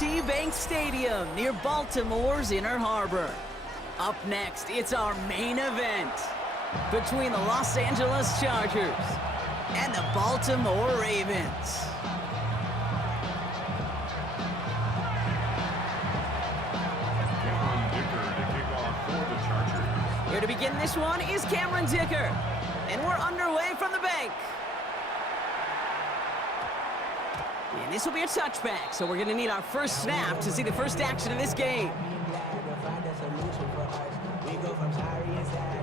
Bank Stadium near Baltimore's Inner Harbor. Up next, it's our main event between the Los Angeles Chargers and the Baltimore Ravens. Here to begin this one is Cameron Dicker, and we're underway from the bank. And this will be a touchback, so we're going to need our first snap to see the first action of this game.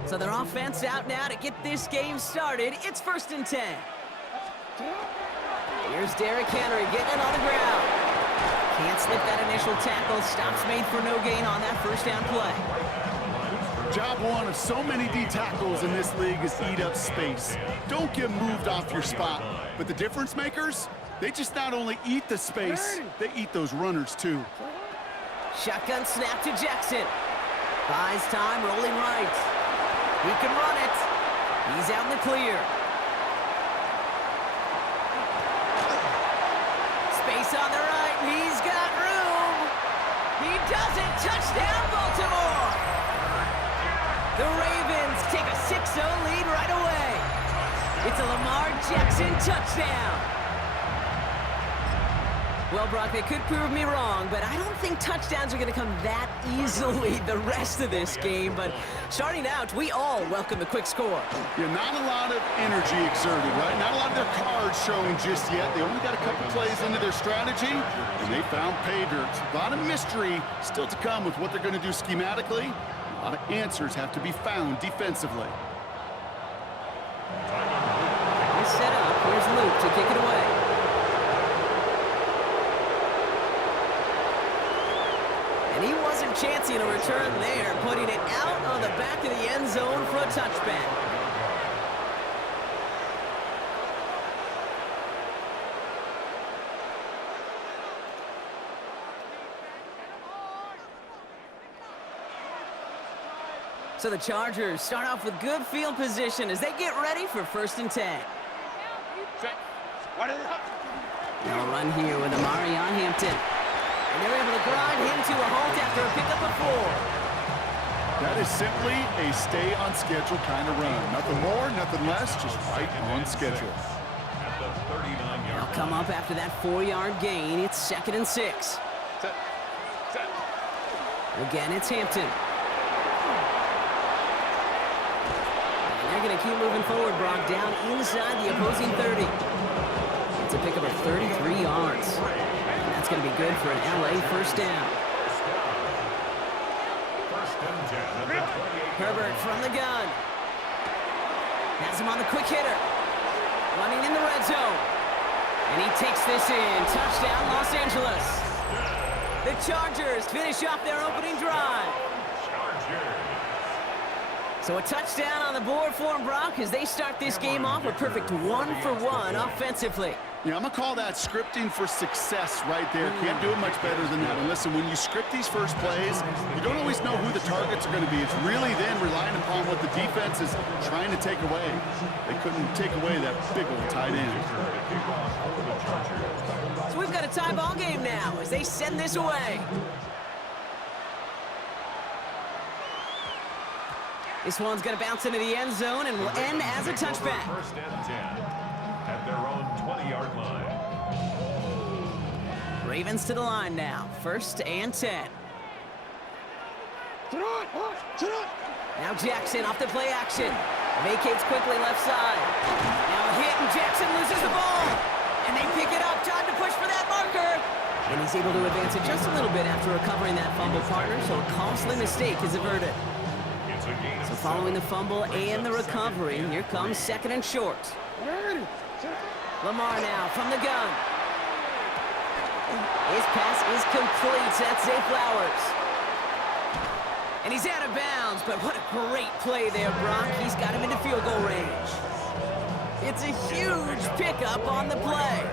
So their offense out now to get this game started. It's 1st and 10. Here's Derrick Henry getting it on the ground. Can't slip that initial tackle. Stops made for no gain on that first down play. Job one of so many D tackles in this league is eat up space. Don't get moved off your spot. But the difference makers, they just not only eat the space, they eat those runners too. Shotgun snap to Jackson. Buys time, rolling right. He can run it. He's out in the clear. Space on the right. He's got room. He does it. Touchdown, Baltimore. The Ravens take a 6-0 lead right away. It's a Lamar Jackson touchdown. Well, Brock, they could prove me wrong, but I don't think touchdowns are going to come that easily the rest of this game. But starting out, we all welcome the quick score. Yeah, not a lot of energy exerted, right? Not a lot of their cards showing just yet. They only got a couple plays into their strategy, and they found pay dirt. A lot of mystery still to come with what they're going to do schematically. A lot of answers have to be found defensively. Nice set up. Here's Luke to kick it away. And he wasn't chancing a return there, putting it out on the back of the end zone for a touchback. So the Chargers start off with good field position as they get ready for 1st and 10. Now a run here with Amari on Hampton. And they're able to grind him to a halt after a pickup of 4. That is simply a stay on schedule kind of run. Nothing more, nothing less, just right on schedule. They'll come up after that 4-yard gain. It's 2nd and 6. Again, it's Hampton. And they're going to keep moving forward, Brock, down inside the opposing 30. It's a pickup of 33 yards. That's going to be good for an LA first down. Herbert from the gun. Has him on the quick hitter. Running in the red zone. And he takes this in. Touchdown, Los Angeles. The Chargers finish off their opening drive. So a touchdown on the board for them, Brock, as they start this game off a perfect 1-for-1 offensively. Yeah, I'm going to call that scripting for success right there. Can't do it much better than that. And listen, when you script these first plays, you don't always know who the targets are going to be. It's really then relying upon what the defense is trying to take away. They couldn't take away that big old tight end. So we've got a tie ball game now as they send this away. This one's going to bounce into the end zone and will end as a touchback. 1st and 10 at their own 20-yard line. Ravens to the line now. 1st and 10. Now Jackson off the play action. Vacates quickly left side. Now a hit and Jackson loses the ball. And they pick it up. Time to push for that marker. And he's able to advance it just a little bit after recovering that fumble, partner. So a costly mistake is averted. So following the fumble and the recovery, here comes 2nd and short. Lamar now from the gun. His pass is complete. That's Zay Flowers. And he's out of bounds, but what a great play there, Brock. He's got him into field goal range. It's a huge pickup on the play.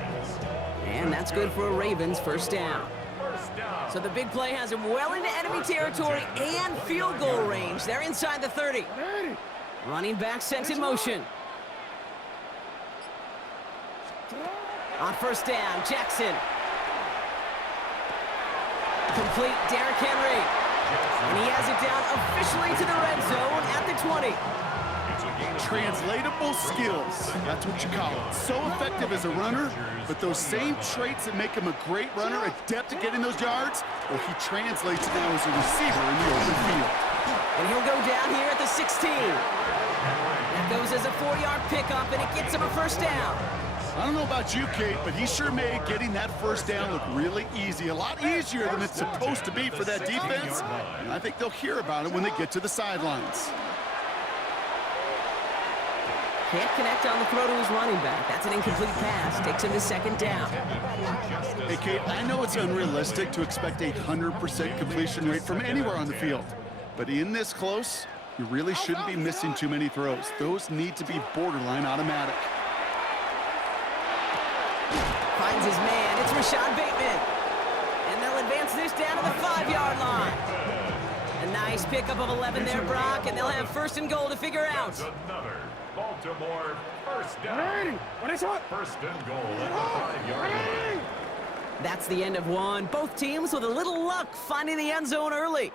And that's good for a Ravens first down. So the big play has him well into enemy territory and field goal range. They're inside the 30. Running back sent in motion. On 1st down, Jackson. Complete Derrick Henry. And he has it down officially to the red zone at the 20. Translatable skills, that's what you call it. So effective as a runner, but those same traits that make him a great runner, adept at getting those yards, well, he translates it now as a receiver in the open field. And he'll go down here at the 16. That goes as a 4-yard pickup, and it gets him a first down. I don't know about you, Kate, but he sure made getting that first down look really easy. A lot easier than it's supposed to be for that defense. And I think they'll hear about it when they get to the sidelines. Can't connect on the throw to his running back. That's an incomplete pass. Takes him to second down. Hey, Kate, I know it's unrealistic to expect a 100% completion rate from anywhere on the field. But in this close, you really shouldn't be missing too many throws. Those need to be borderline automatic. Finds his man. It's Rashad Bateman. And they'll advance this down to the 5-yard line. A nice pickup of 11 there, Brock, and they'll have first and goal to figure out. Another Baltimore first down. First and goal at the 5-yard line. That's the end of one. Both teams with a little luck finding the end zone early.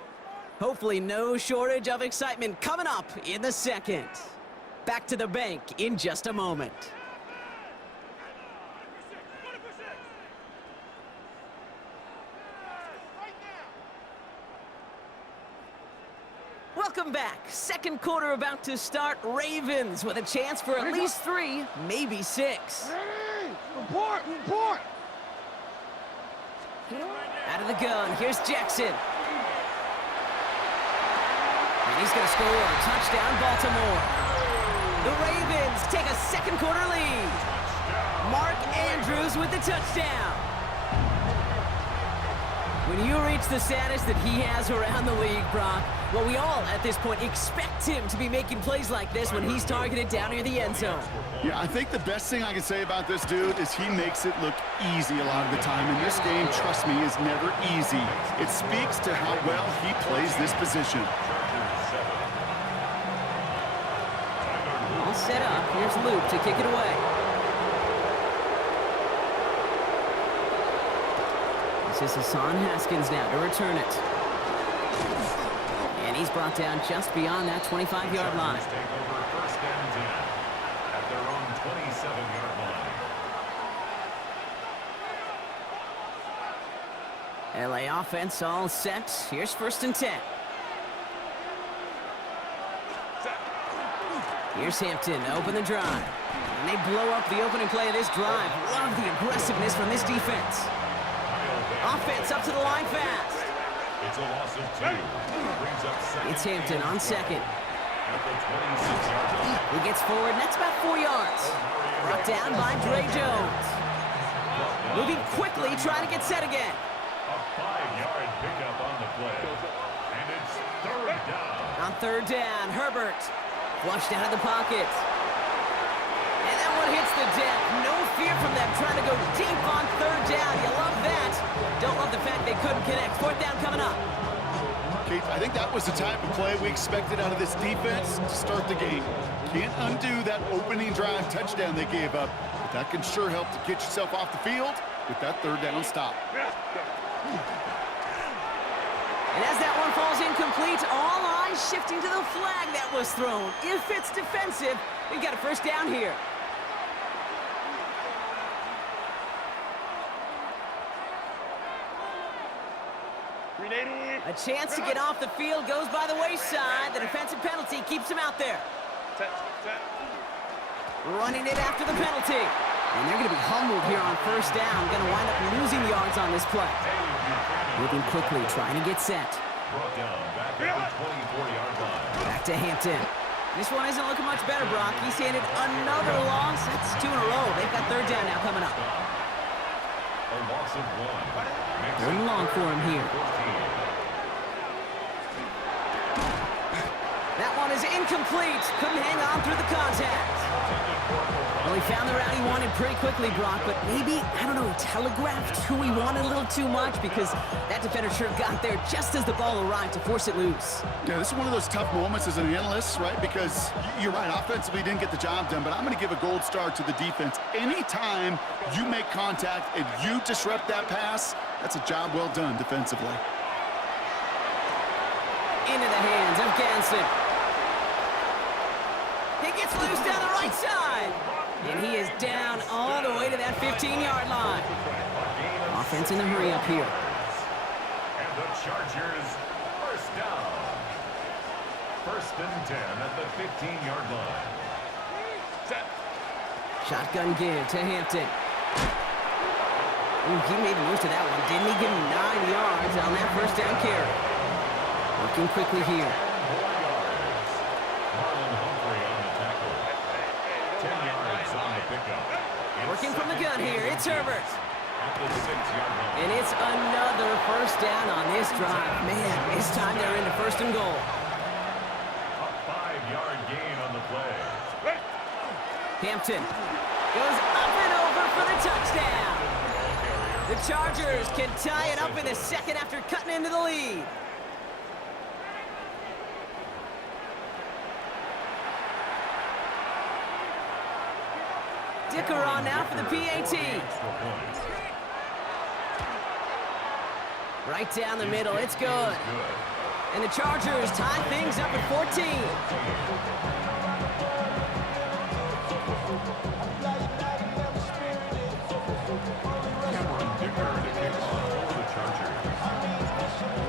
Hopefully no shortage of excitement coming up in the second. Back to the bank in just a moment. Welcome back. Second quarter about to start. Ravens with a chance for at least 3, maybe 6. Report! Out of the gun, here's Jackson. And he's going to score a touchdown, Baltimore. The Ravens take a second quarter lead. Mark Andrews with the touchdown. When you reach the status that he has around the league, Brock, well, we all, at this point, expect him to be making plays like this when he's targeted down near the end zone. Yeah, I think the best thing I can say about this dude is he makes it look easy a lot of the time. And this game, trust me, is never easy. It speaks to how well he plays this position. All set up. Here's Luke to kick it away. This is Hassan Haskins now to return it. And he's brought down just beyond that 25-yard line. Take over first and 10 at their own 27-yard line. LA offense all set. Here's first and 10. Here's Hampton to open the drive. And they blow up the opening play of this drive. Love the aggressiveness from this defense. Offense up to the line fast. It's a loss of 2. Brings up second. It's Hampton on second. At the 26-yard line. He gets forward, and that's about 4 yards. Brought down by Dre Jones. Moving quickly, trying to get set again. A 5-yard pickup on the play. And it's third down. On third down, Herbert flushed out of the pocket. And that one hits the deck. No fear from them trying to go deep on third down. You love that. Don't love the fact they couldn't connect. Fourth down coming up. Kate, I think that was the type of play we expected out of this defense to start the game. Can't undo that opening drive touchdown they gave up, but that can sure help to get yourself off the field with that third down stop. And as that one falls incomplete, all eyes shifting to the flag that was thrown. If it's defensive, we've got a first down here. A chance to get off the field goes by the wayside. The defensive penalty keeps him out there. Running it after the penalty. And they're going to be humbled here on first down. Going to wind up losing yards on this play. Moving quickly, trying to get set. Brought down back at the 24-yard line. Back to Hampton. This one isn't looking much better, Brock. He's handed another loss. That's 2 in a row. They've got third down now coming up. A loss of 1. Third and long for him here. That one is Incomplete. Couldn't hang on through the contact. Well, he found the route he wanted pretty quickly, Brock, but maybe, I don't know, he telegraphed who he wanted a little too much because that defender sure got there just as the ball arrived to force it loose. Yeah, this is one of those tough moments as an analyst, right? Because you're right, offensively didn't get the job done, but I'm going to give a gold star to the defense. Anytime you make contact and you disrupt that pass, that's a job well done defensively. Into the hands of Ganson. He gets loose down the right side. And he is down all the way to that 15-yard line. Offense in the hurry up here. And the Chargers, first down. First and 10 at the 15-yard line. Set. Shotgun give to Hampton. Ooh, he made the most of that one. Didn't he give him 9 yards on that first down carry? Working quickly here. Working from the gun here, it's Herbert. And it's another first down on this drive. Man, this time they're into first and goal. A 5-yard gain on the play. Hampton goes up and over for the touchdown. The Chargers can tie it up in the second after cutting into the lead. Dicker on now for the PAT. Right down the middle, it's good. And the Chargers tie things up at 14.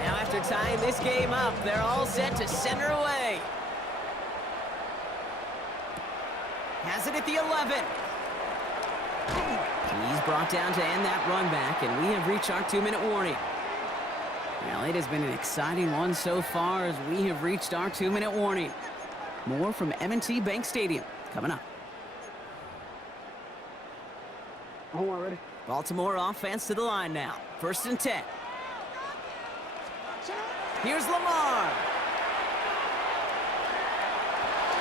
Now after tying this game up, they're all set to center away. Has it at the 11. He's brought down to end that run back, and we have reached our 2-minute warning. Well, it has been an exciting one so far as we have reached our 2-minute warning. More from M&T Bank Stadium coming up. Ready? Baltimore offense to the line now. First and 10. Here's Lamar.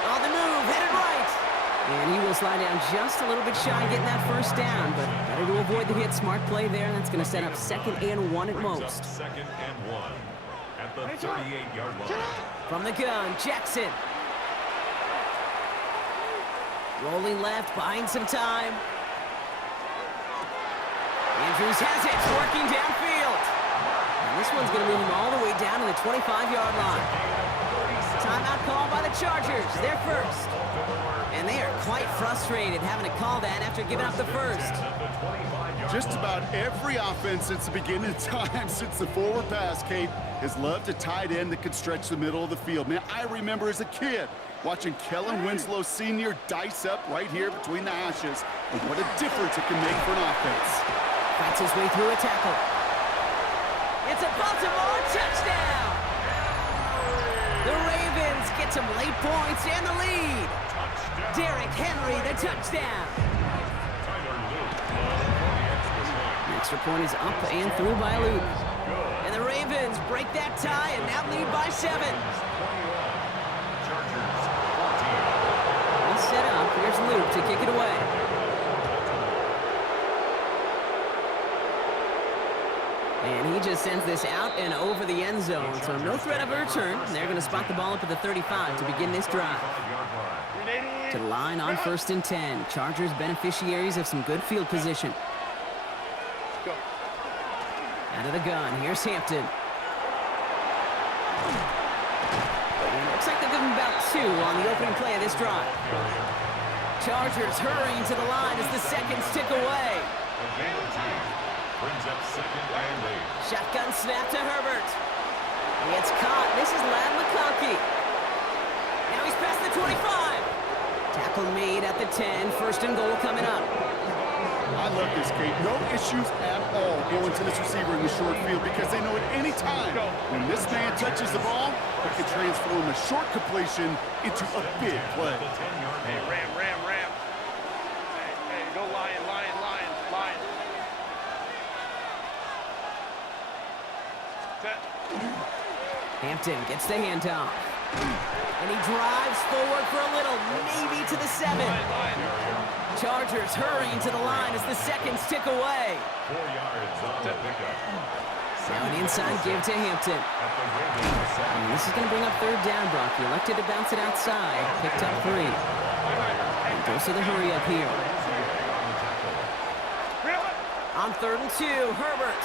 On the move, headed right. And he will slide down just a little bit shy of getting that first down, but better to avoid the hit. Smart play there. That's going to set up 2nd and 1 at most. 2nd and 1 at the 38-yard line. From the gun, Jackson. Rolling left, buying some time. Andrews has it, working downfield. And this one's going to move him all the way down to the 25-yard line. Timeout call by the Chargers. They're first. And they are quite frustrated having to call that after giving up the first. Just about every offense since the beginning of time, since the forward pass, Kate, has loved a tight end that could stretch the middle of the field. Man, I remember as a kid watching Kellen Winslow Sr. dice up right here between the hashes. And what a difference it can make for an offense. Fights his way through a tackle. It's a Baltimore touchdown! The Ravens get some late points and the lead. Derrick Henry, the touchdown. The extra point is up and through by Luke. And the Ravens break that tie and now lead by 7. All set up. Here's Luke to kick it away. And he just sends this out and over the end zone. So no threat of a return. They're going to spot the ball up at the 35 to begin this drive. To the line on 1st and 10. Chargers beneficiaries of some good field position. Out of the gun. Here's Hampton. And looks like they'll give him about 2 on the opening play of this drive. Chargers hurrying to the line as the seconds tick away. Brings up 2nd and 8. Shotgun snap to Herbert. It's caught. This is Ladd McConkey. Now he's past the 25. Tackle made at the 10. 1st and goal coming up. I love this, Kate. No issues at all going to this receiver in the short field because they know at any time when this man touches the ball, it can transform a short completion into a big play. Hey, Ram. Hey, go Lion. Hampton gets the handoff. And he drives forward for a little, maybe to the 7. Chargers hurrying to the line as the seconds tick away. 4 yards on the pickup. Now an inside give to Hampton. And this is going to bring up third down, Brock. He elected to bounce it outside. Picked up 3. And goes to the hurry up here. On 3rd and 2, Herbert.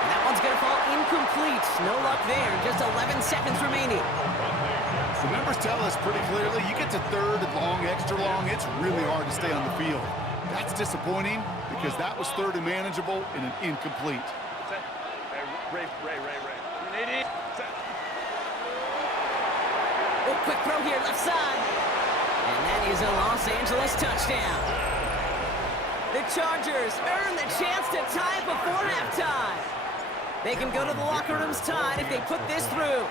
And that one's going to fall incomplete. No luck there. Just 11 seconds remaining. The numbers tell us pretty clearly, you get to 3rd and long, extra long, it's really hard to stay on the field. That's disappointing because that was 3rd and manageable and an incomplete. Ray. Oh, quick throw here, left side. And that is a Los Angeles touchdown. The Chargers earn the chance to tie it before halftime. They can go to the locker rooms tied if they put this through.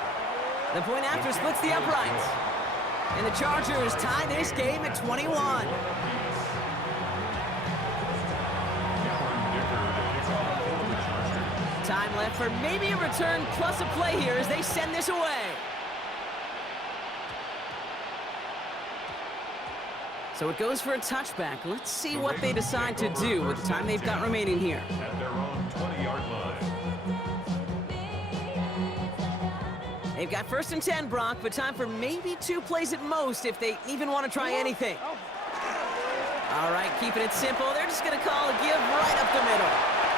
The point after splits the uprights. And the Chargers tie this game at 21. Time left for maybe a return plus a play here as they send this away. So it goes for a touchback. Let's see what they decide to do with the time they've got remaining here. At their own 20-yard line. They've got 1st and 10, Brock, but time for maybe 2 plays at most if they even want to try anything. All right, keeping it simple. They're just going to call a give right up the middle.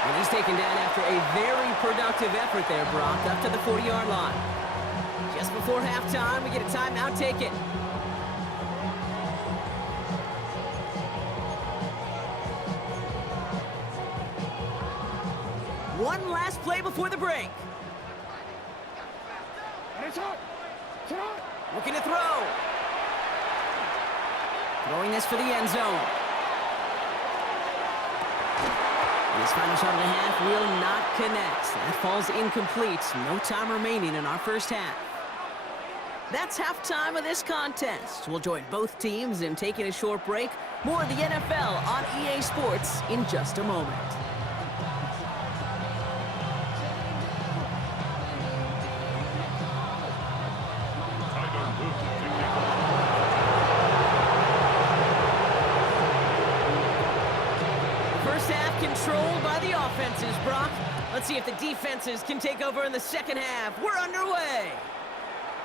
And he's taken down after a very productive effort there, Brock, up to the 40-yard line. Just before halftime, we get a timeout taken. One last play before the break. Looking to throw. Throwing this for the end zone. His final shot of the half will not connect. That falls incomplete. No time remaining in our first half. That's halftime of this contest. We'll join both teams in taking a short break. More of the NFL on EA Sports in just a moment. Controlled by the offenses, Brock. Let's see if the defenses can take over in the second half. We're underway.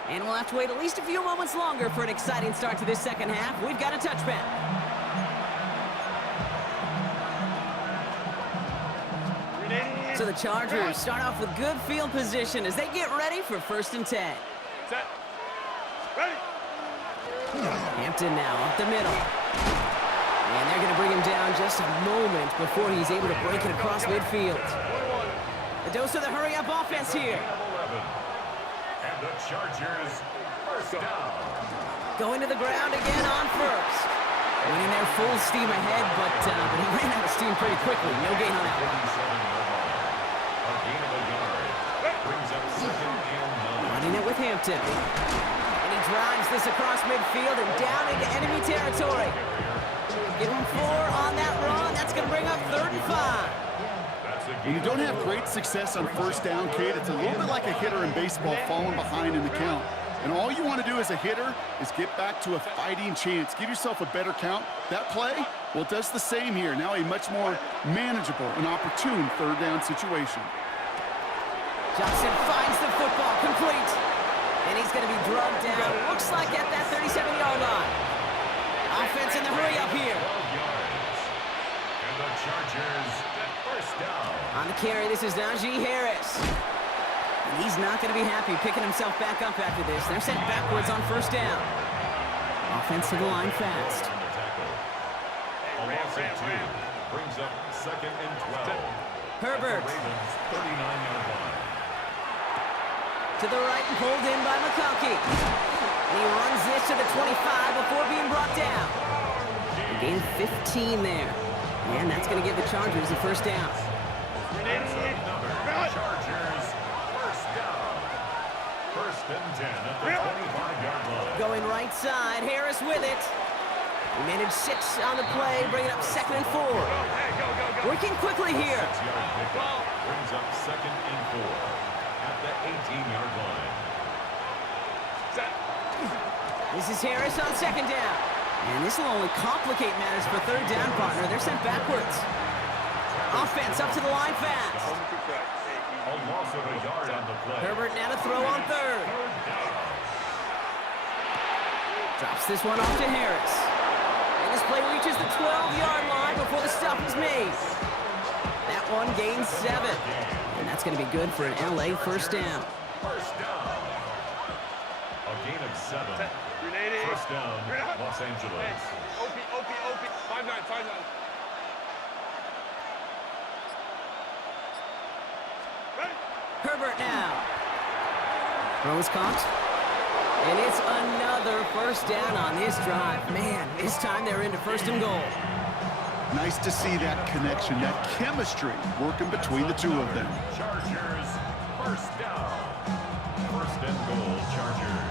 And we'll have to wait at least a few moments longer for an exciting start to this second half. We've got a touchback. So the Chargers start off with good field position as they get ready for 1st and 10. Set. Ready. Hampton now up the middle. And they're going to bring him down just a moment before he's able to break it across midfield. The dose of the hurry-up offense here. And the Chargers first down. Going to the ground again on 1st. Winning their full steam ahead, but he ran out of steam pretty quickly. No gain on that one. A gain of a yard. Brings up 2nd and 9. Running it with Hampton. And he drives this across midfield and down into enemy territory. Give him 4 on that run. That's going to bring up 3rd and 5. When you don't have great success on 1st down, Kate, it's a little bit like a hitter in baseball falling behind in the count. And all you want to do as a hitter is get back to a fighting chance. Give yourself a better count. That play, well, it does the same here. Now a much more manageable and opportune 3rd down situation. Johnson finds the football complete. And he's going to be drugged down. Looks like at that 37-yard line. Offense in the hurry up here. 12 yards. And the Chargers first down. On the carry, this is Najee Harris. And he's not going to be happy picking himself back up after this. They're sent backwards on 1st down. Offense to the line fast. A loss of 2 brings up 2nd and 12. Herbert. Ravens 39-yard line. To the right and pulled in by McConkey. And he runs this to the 25 before being brought down. Gain 15 there. And that's going to give the Chargers the 1st down. Chargers first down. 1st and 10 at the 25-yard line. Going right side, Harris with it. He managed 6 on the play, bringing up 2nd and 4. Working quickly here. 6-yard pickup brings up 2nd and 4 at the 18-yard line. Set. This is Harris on second down. And this will only complicate matters for third down, partner. They're sent backwards. Offense up to the line fast. A loss of a yard on the play. Herbert now to throw on third. Drops this one off to Harris. And this play reaches the 12-yard line before the stop is made. That one gains 7. And that's going to be good for an LA first down. First down. A gain of 7. First down, Los Angeles. OP. 5-9. Herbert now. Throw is caught. And it's another first down on this drive. Man, this time they're into first and goal. Nice to see that connection, that chemistry working between the two of them. Chargers, first down. First and goal, Chargers.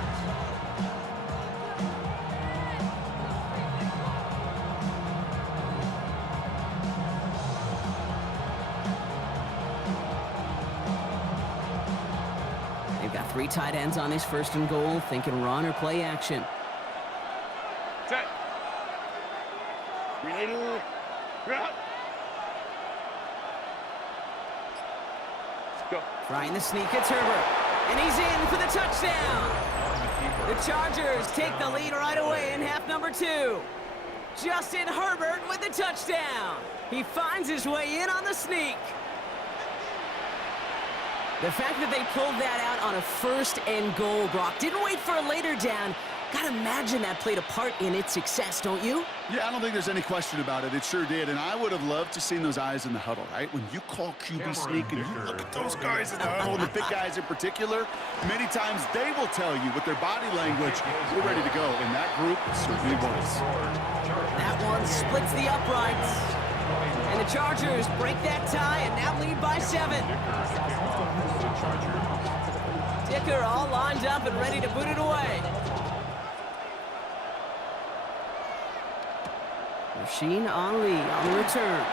They've got 3 tight ends on this first and goal, thinking run or play action. Set. Go. Trying the sneak, it's Herbert. And he's in for the touchdown. The Chargers take the lead right away in half number 2. Justin Herbert with the touchdown. He finds his way in on the sneak. The fact that they pulled that out on a first and goal, Brock, didn't wait for a later down. Gotta imagine that played a part in its success, don't you? Yeah, I don't think there's any question about it. It sure did, and I would have loved to seen those eyes in the huddle, right? When you call QB sneak and you look at those guys in the huddle, and the big guys in particular, many times they will tell you with their body language, we're ready to go, and that group certainly was. That one splits the uprights. And the Chargers break that tie and now lead by 7. Dicker all lined up and ready to boot it away. Rasheen Ali on the return.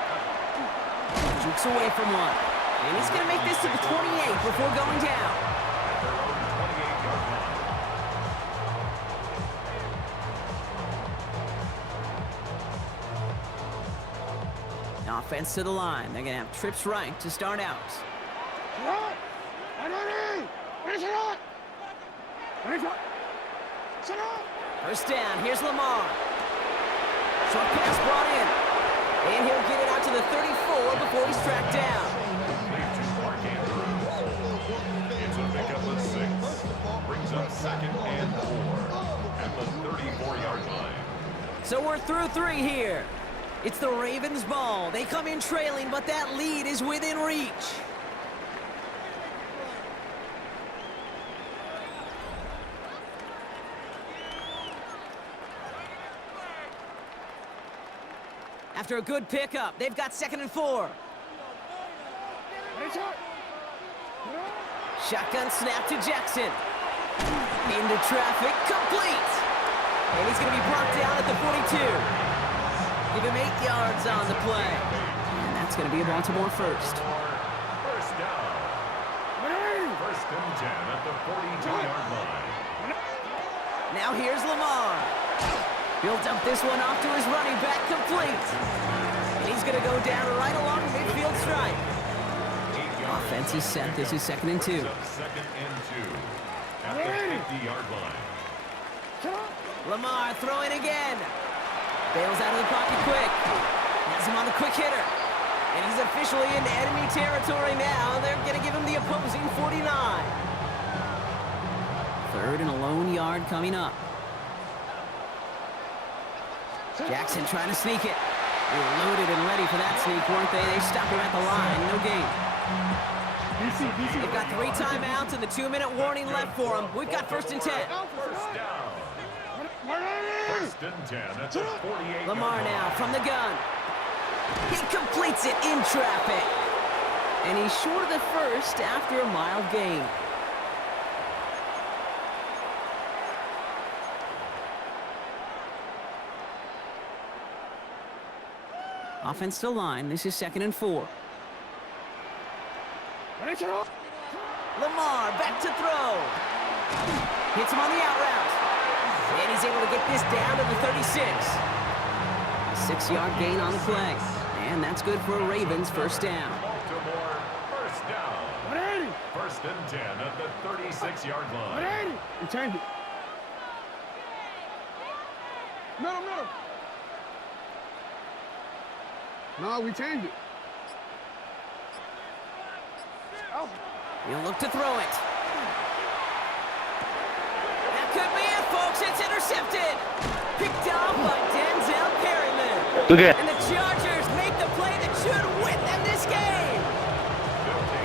Jukes away from one. And he's going to make this to the 28 before going down. Offense to the line. They're going to have trips right to start out. First down. Here's Lamar. Short pass brought in. And he'll get it out to the 34 before he's tracked down. It's a pickup of 6. Brings up second and 4 at the 34-yard line. So we're through 3 here. It's the Ravens' ball. They come in trailing, but that lead is within reach. After a good pickup, they've got second and 4. Shotgun snap to Jackson. Into traffic, complete. And he's going to be brought down at the 42. Give him 8 yards on the play. And that's going to be a Baltimore first. First down. First and 10 at the 42-yard line. Now here's Lamar. Built up this one off to his running back, complete. And he's going to go down right along the midfield stripe. Offense is set. This is second and 2. Second and 2 at the 50-yard line. Lamar throwing again. Bails out of the pocket quick. Has him on the quick hitter. And he's officially into enemy territory now. They're going to give him the opposing 49. Third and a lone yard coming up. Jackson trying to sneak it. They were loaded and ready for that sneak, weren't they? They stopped him at the line. No gain. They've got 3 timeouts and the 2-minute warning left for them. We've got first and 10. First down. First and 10 at the 48. Lamar now from the gun. He completes it in traffic. And he's short of the first after a mild gain. Offense to line. This is second and 4. Lamar back to throw. Hits him on the out route. And he's able to get this down to the 36. A 6-yard gain on the play. And that's good for a Ravens first down. Baltimore, first down. First and 10 at the 36-yard line. We changed it. Middle. No, we changed it. He'll look to throw it. That could be it, folks. It's intercepted. Picked off by Denzel Perryman. Good game. And the Chargers make the play that should win them this game.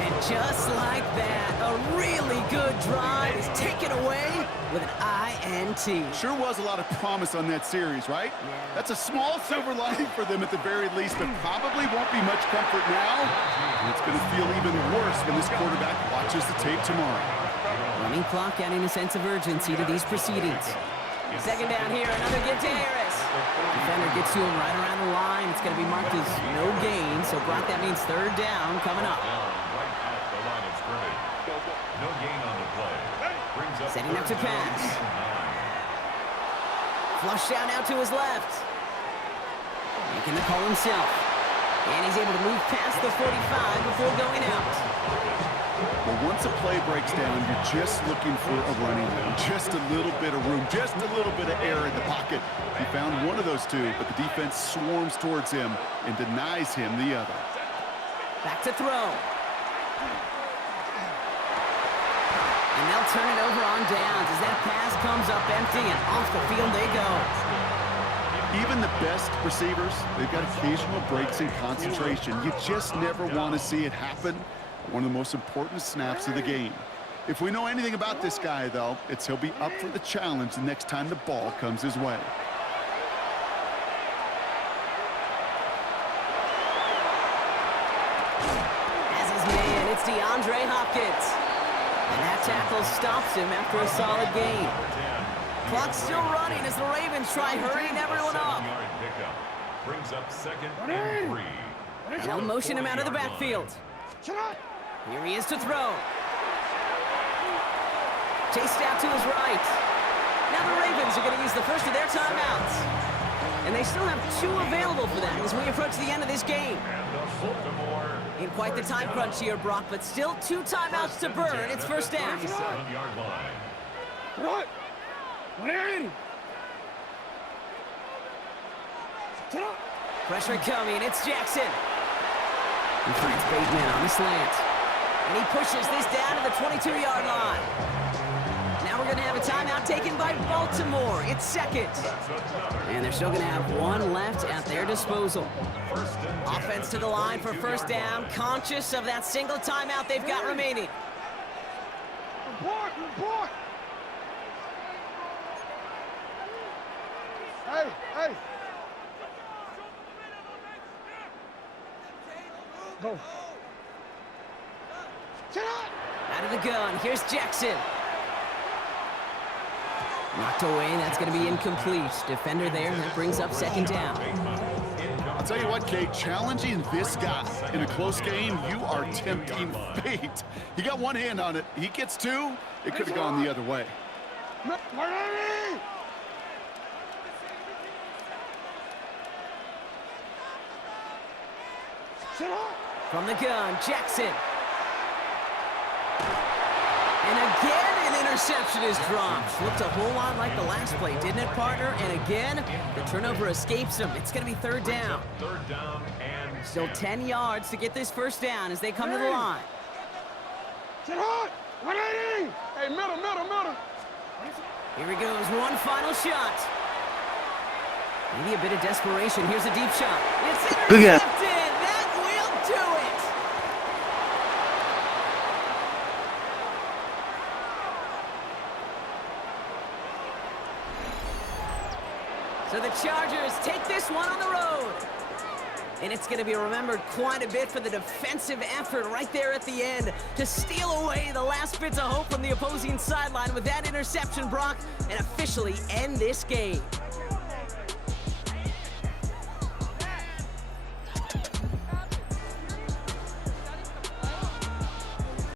And just like that, a really good drive is taken away with an INT. Sure was a lot of promise on that series, right? Yeah. That's a small silver lining for them at the very least, but probably won't be much comfort now. And it's going to feel even worse when this quarterback watches the tape tomorrow. Running clock adding a sense of urgency to these proceedings. Second down here, another give to Harris. Defender gets to him right around the line. It's going to be marked as no gain, so Brock, that means third down coming up. Right at the line of scrimmage. No gain on the play. Brings up Setting up to third down pass. and 9. Flush out now to his left. Making the call himself. And he's able to move past the 45 before going out. Well, once a play breaks down, you're just looking for a running lane. Just a little bit of room, just a little bit of air in the pocket. He found one of those two, but the defense swarms towards him and denies him the other. Back to throw. And they'll turn it over on downs as that pass comes up empty and off the field they go. Even the best receivers, they've got occasional breaks in concentration. You just never want to see it happen. One of the most important snaps of the game. If we know anything about this guy, though, it's he'll be up for the challenge the next time the ball comes his way. As his man, it's DeAndre Hopkins. And that tackle stops him after a solid gain. Clock's still running as the Ravens try hurrying everyone up. Brings up second and 3. And they'll motion him out of the backfield. Here he is to throw. Chased out to his right. Now the Ravens are going to use the first of their timeouts. And they still have 2 available for them as we approach the end of this game. In quite the time crunch here, Brock, but still 2 timeouts to burn. It's first down. What? Pressure coming. It's Jackson. He finds Bateman on the slant. And he pushes this down to the 22-yard line. Now we're going to have a timeout taken by Baltimore. It's second. And they're still going to have 1 left at their disposal. Offense to the line for first down, conscious of that single timeout they've got remaining. Report! Hey! Go. Out of the gun, here's Jackson. Knocked away, that's going to be incomplete. Defender there, that brings up second down. I'll tell you what, Kate, challenging this guy in a close game, you are tempting fate. He got 1 hand on it. He gets 2. It could have gone the other way. From the gun, Jackson. And again, an interception is dropped. Looked a whole lot like the last play, didn't it, partner? And again, the turnover escapes him. It's going to be third down. Third down and Still 10 yards to get this first down as they come to the line. Hey, middle. Here he goes, one final shot. Maybe a bit of desperation. Here's a deep shot. It's intercepted. That will do it. So the Chargers take this one on the road. And it's going to be remembered quite a bit for the defensive effort right there at the end to steal away the last bits of hope from the opposing sideline with that interception, Brock, and officially end this game.